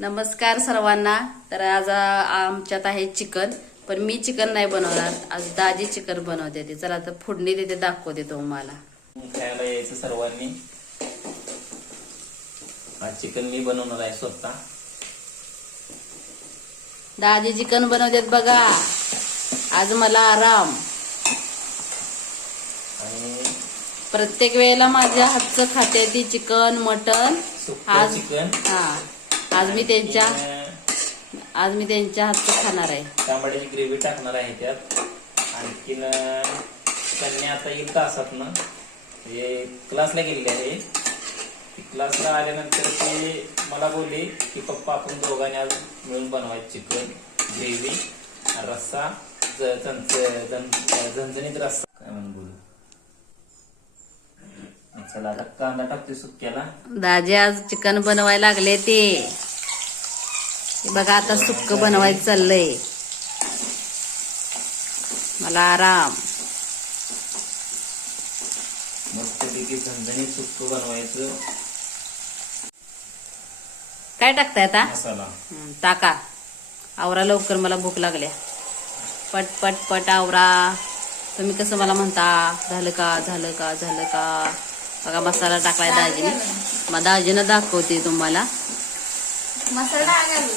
नमस्कार सर्वांना. तर आज आमच्यात आहे चिकन पण मी चिकन नाही बनवणार. आज दाजी चिकन बनवते ते. चला तर फोडणी देते दाखवते तुम्हाला खायला यायचं सर्वांनी. आज चिकन मी बनवणार आहे स्वतः. दाजी चिकन बनवतात बघा. आज मला आराम. आणि प्रत्येक वेळेला माझ्या हातचं खाते ती चिकन मटन. सुक्क आज चिकन. हा. आज मी त्यांच्या आज मी त्यांच्या हातचं खाणार आहे. तांबड्याची ग्रेव्ही टाकणार आहे त्यात. आणखीन त्यांनी आता येईल तासात ना हे क्लासला गेलेले आहे. क्लासला आल्यानंतर ते मला बोलले की पप्पा आपण दोघांनी आज मिळून बनवायचं चिकन ग्रेव्ही रस्सा झणझणीत रस्सा. काय म्हणून बोलू? चला आता कांदा टाकते सुक्याला. दाजी आज चिकन बनवायला लागले ते. बघा आता सुक्क बनवायचं चाललंय. मला आराम. सुक्क बनवायचं. काय टाकताय आता? टाका. आवरा लवकर मला भूक लागल्या. पट पट पट आवरा. तुम्ही कसं मला म्हणता झालं का झालं का झालं का? बघा मसाला टाकलाय दाजीने. मग दाजीनं दाखवते तुम्हाला. मसाला घालू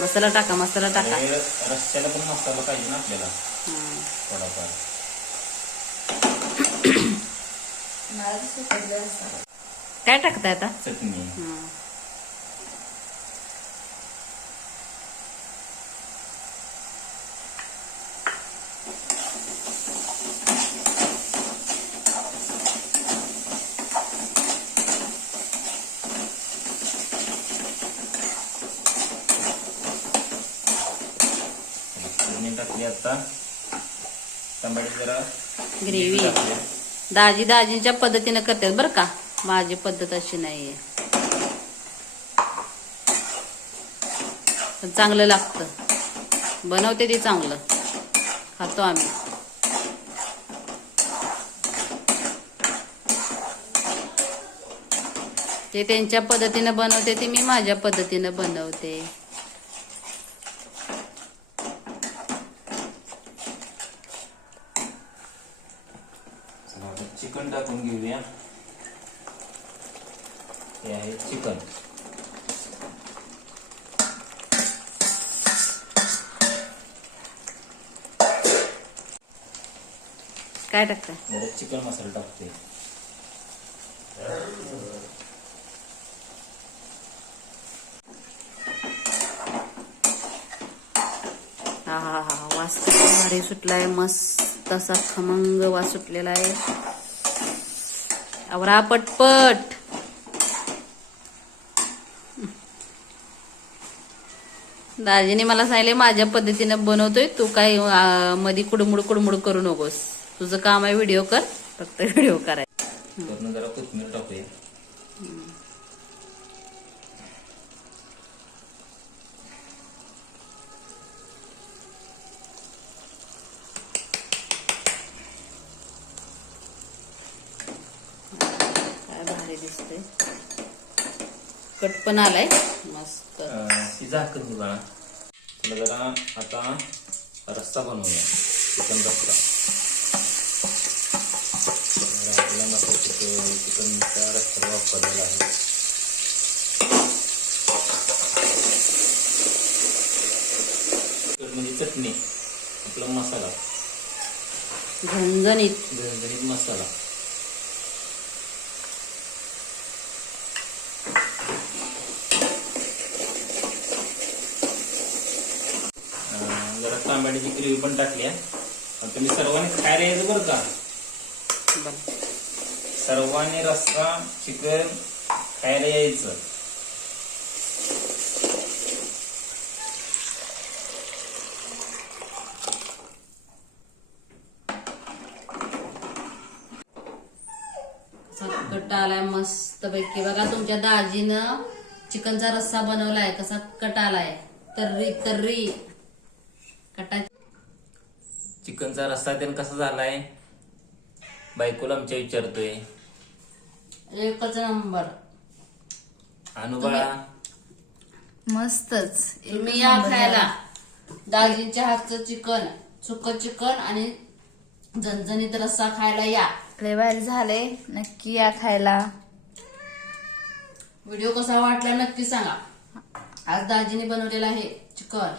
मसाला टाका मसाला टाका. रस्त्याला पण मसाला पाहिजे ना आपल्याला. हं. थोडाफार. काय टाकताय आता? चटणी. आता. टमाटे जरा ग्रेव्ही. दाजी दाजींच्या पद्धतीनं करतात बरं का. माझी पद्धत अशी नाहीये. चांगलं लागतं. बनवते ती चांगलं. खातो आम्ही. ते त्यांच्या पद्धतीनं बनवते ते मी माझ्या पद्धतीनं बनवते. चला आता चिकन टाकून घेऊया. हे आहे चिकन. काय टाकताय? जरा चिकन मसाला टाकते. हा हा हा वास सुटलाय मस्त. असा खमंग वास सुटलेला आहे. आवरा पटपट. दाजीने मला सांगितले माझ्या पद्धतीनं बनवतोय तू काय मधी कुडमुड कुडमुड करू नकोस. तुझं काम आहे व्हिडिओ कर फक्त व्हिडिओ कराय वरून जरा कोथिंबीर टाकूया काय भारी दिसते कट पण आलाय. मस्त. ती झाकण घेऊ बाळा. तुला जरा आता रस्सा बनवूया. चिकन जरा आपल्याला चिकनचा रस्सा वापरलेला आहे. म्हणजे चटणी आपला मसाला. झणझणीत. झणझणीत मसाला. जरा तांबड्याची ग्रेव्ही पण टाकली आहे. तुम्ही सर्वांनी खायला यायचं बरं का? सर्वांनी रस्सा चिकन खायला यायचं. कट आलाय मस्त पैकी बघा तुमच्या दाजीनं चिकनचा रस्सा बनवलाय. कसा कट आलाय. तर्री तर्री. कटा चिकनचा रस्सा त्यानं कसा झालाय? बायकोला आमच्या विचारतोय. एकच नंबर. अनुबाळा मस्तच. तुम्ही या खायला. दाजींच्या हातचं चिकन सुक चिकन आणि झणझणीत रस्सा खायला या. लय भारी झाले नक्की या खायला. व्हिडिओ कसा वाटला नक्की सांगा. आज दाजीने बनवलेला आहे चिकन.